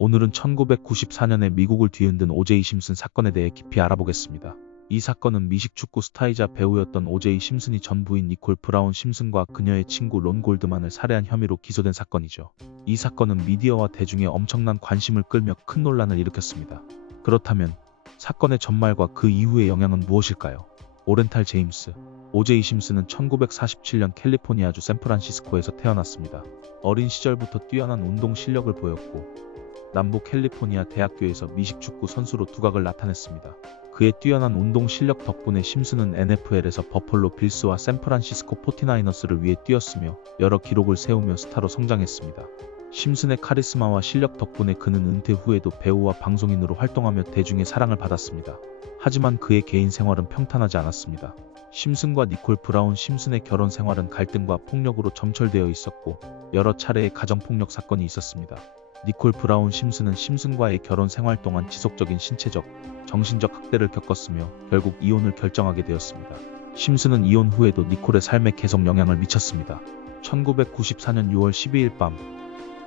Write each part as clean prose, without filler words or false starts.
오늘은 1994년에 미국을 뒤흔든 오제이 심슨 사건에 대해 깊이 알아보겠습니다. 이 사건은 미식 축구 스타이자 배우였던 오제이 심슨이 전 부인 니콜 브라운 심슨과 그녀의 친구 론 골드만을 살해한 혐의로 기소된 사건이죠. 이 사건은 미디어와 대중의 엄청난 관심을 끌며 큰 논란을 일으켰습니다. 그렇다면 사건의 전말과 그 이후의 영향은 무엇일까요? 오렌탈 제임스 오제이 심슨은 1947년 캘리포니아주 샌프란시스코에서 태어났습니다. 어린 시절부터 뛰어난 운동 실력을 보였고 남부 캘리포니아 대학교에서 미식축구 선수로 두각을 나타냈습니다. 그의 뛰어난 운동 실력 덕분에 심슨은 NFL에서 버펄로 빌스와 샌프란시스코 49어스를 위해 뛰었으며 여러 기록을 세우며 스타로 성장했습니다. 심슨의 카리스마와 실력 덕분에 그는 은퇴 후에도 배우와 방송인으로 활동하며 대중의 사랑을 받았습니다. 하지만 그의 개인 생활은 평탄하지 않았습니다. 심슨과 니콜 브라운 심슨의 결혼 생활은 갈등과 폭력으로 점철되어 있었고 여러 차례의 가정폭력 사건이 있었습니다. 니콜 브라운 심슨은 심슨과의 결혼 생활 동안 지속적인 신체적, 정신적 학대를 겪었으며 결국 이혼을 결정하게 되었습니다. 심슨은 이혼 후에도 니콜의 삶에 계속 영향을 미쳤습니다. 1994년 6월 12일 밤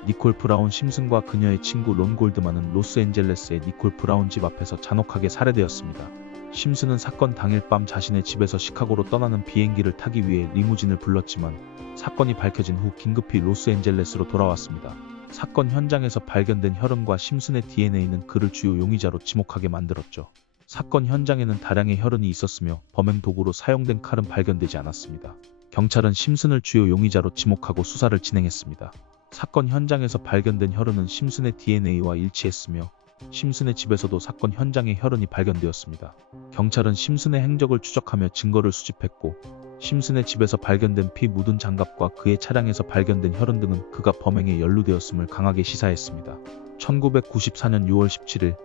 니콜 브라운 심슨과 그녀의 친구 론 골드만은 로스앤젤레스의 니콜 브라운 집 앞에서 잔혹하게 살해되었습니다. 심슨은 사건 당일 밤 자신의 집에서 시카고로 떠나는 비행기를 타기 위해 리무진을 불렀지만 사건이 밝혀진 후 긴급히 로스앤젤레스로 돌아왔습니다. 사건 현장에서 발견된 혈흔과 심슨의 DNA는 그를 주요 용의자로 지목하게 만들었죠. 사건 현장에는 다량의 혈흔이 있었으며 범행 도구로 사용된 칼은 발견되지 않았습니다. 경찰은 심슨을 주요 용의자로 지목하고 수사를 진행했습니다. 사건 현장에서 발견된 혈흔은 심슨의 DNA와 일치했으며 심슨의 집에서도 사건 현장의 혈흔이 발견되었습니다. 경찰은 심슨의 행적을 추적하며 증거를 수집했고 심슨의 집에서 발견된 피 묻은 장갑과 그의 차량에서 발견된 혈흔 등은 그가 범행에 연루되었음을 강하게 시사했습니다. 1994년 6월 17일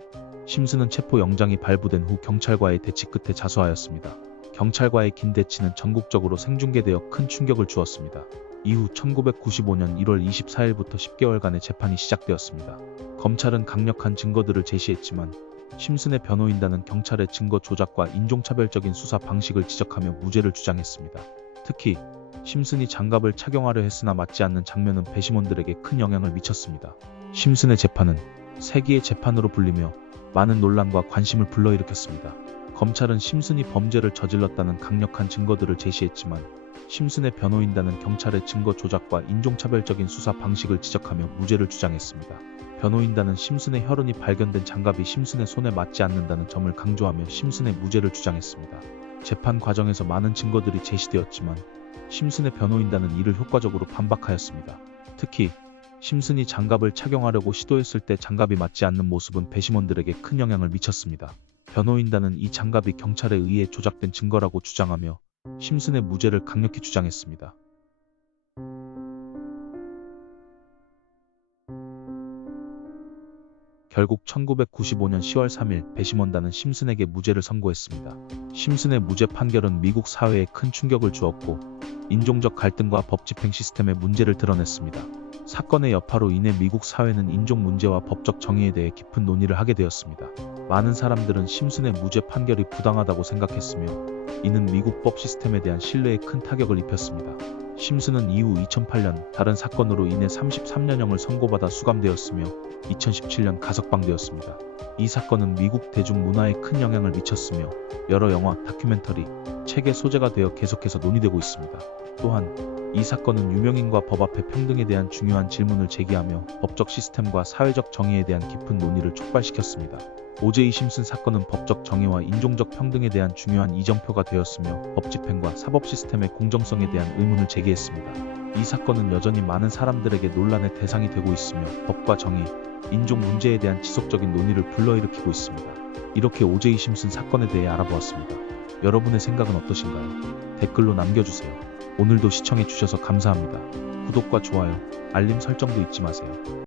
심슨은 체포영장이 발부된 후 경찰과의 대치 끝에 자수하였습니다. 경찰과의 긴 대치는 전국적으로 생중계되어 큰 충격을 주었습니다. 이후 1995년 1월 24일부터 10개월간의 재판이 시작되었습니다. 검찰은 강력한 증거들을 제시했지만 심슨의 변호인단은 경찰의 증거 조작과 인종차별적인 수사 방식을 지적하며 무죄를 주장했습니다. 특히 심슨이 장갑을 착용하려 했으나 맞지 않는 장면은 배심원들에게 큰 영향을 미쳤습니다. 심슨의 재판은 세기의 재판으로 불리며 많은 논란과 관심을 불러일으켰습니다. 검찰은 심슨이 범죄를 저질렀다는 강력한 증거들을 제시했지만 심슨의 변호인단은 경찰의 증거 조작과 인종차별적인 수사 방식을 지적하며 무죄를 주장했습니다. 변호인단은 심슨의 혈흔이 발견된 장갑이 심슨의 손에 맞지 않는다는 점을 강조하며 심슨의 무죄를 주장했습니다. 재판 과정에서 많은 증거들이 제시되었지만 심슨의 변호인단은 이를 효과적으로 반박하였습니다. 특히 심슨이 장갑을 착용하려고 시도했을 때 장갑이 맞지 않는 모습은 배심원들에게 큰 영향을 미쳤습니다. 변호인단은 이 장갑이 경찰에 의해 조작된 증거라고 주장하며 심슨의 무죄를 강력히 주장했습니다. 결국 1995년 10월 3일 배심원단은 심슨에게 무죄를 선고했습니다. 심슨의 무죄 판결은 미국 사회에 큰 충격을 주었고 인종적 갈등과 법 집행 시스템의 문제를 드러냈습니다. 사건의 여파로 인해 미국 사회는 인종 문제와 법적 정의에 대해 깊은 논의를 하게 되었습니다. 많은 사람들은 심슨의 무죄 판결이 부당하다고 생각했으며 이는 미국 법 시스템에 대한 신뢰에 큰 타격을 입혔습니다. 심슨은 이후 2008년 다른 사건으로 인해 33년형을 선고받아 수감되었으며 2017년 가석방되었습니다. 이 사건은 미국 대중문화에 큰 영향을 미쳤으며 여러 영화, 다큐멘터리, 책의 소재가 되어 계속해서 논의되고 있습니다. 또한 이 사건은 유명인과 법 앞의 평등에 대한 중요한 질문을 제기하며 법적 시스템과 사회적 정의에 대한 깊은 논의를 촉발시켰습니다. 오제이 심슨 사건은 법적 정의와 인종적 평등에 대한 중요한 이정표가 되었으며 법 집행과 사법 시스템의 공정성에 대한 의문을 제기했습니다. 이 사건은 여전히 많은 사람들에게 논란의 대상이 되고 있으며 법과 정의, 인종 문제에 대한 지속적인 논의를 불러일으키고 있습니다. 이렇게 오제이 심슨 사건에 대해 알아보았습니다. 여러분의 생각은 어떠신가요? 댓글로 남겨주세요. 오늘도 시청해주셔서 감사합니다. 구독과 좋아요, 알림 설정도 잊지 마세요.